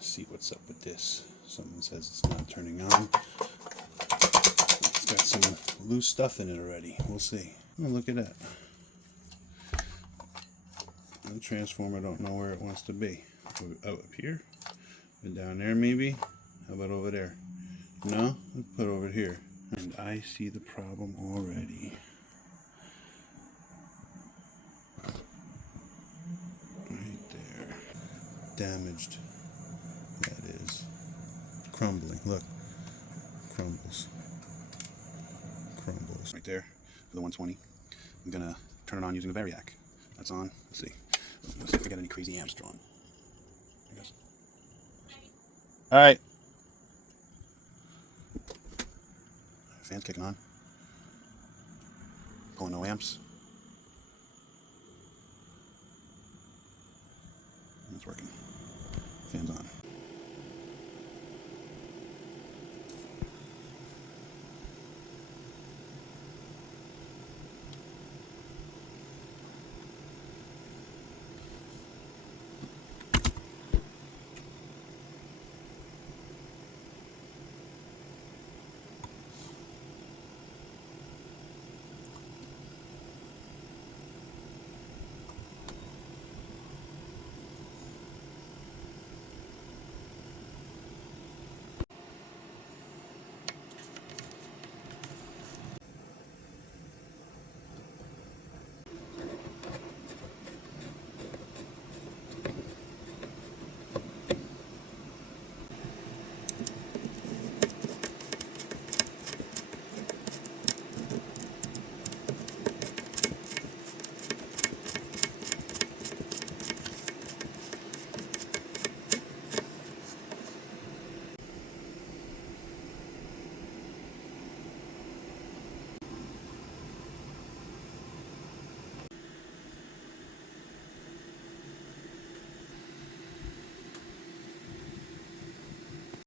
see what's up with this. Someone says it's not turning on. It's got some loose stuff in it already. We'll see. Oh, look at that. The transformer, I don't know where it wants to be. Up here? And down there maybe? How about over there? No? Let's put it over here. And I see the problem already. Right there. Damaged. That is. Crumbling. Look. Crumbles. Crumbles. Right there for the 120. I'm going to turn it on using a variac. That's on. Let's see. Let's see if we get any crazy amps drawn. I guess. Alright. Fan's kicking on. Pulling no amps. It's working. Fan's on.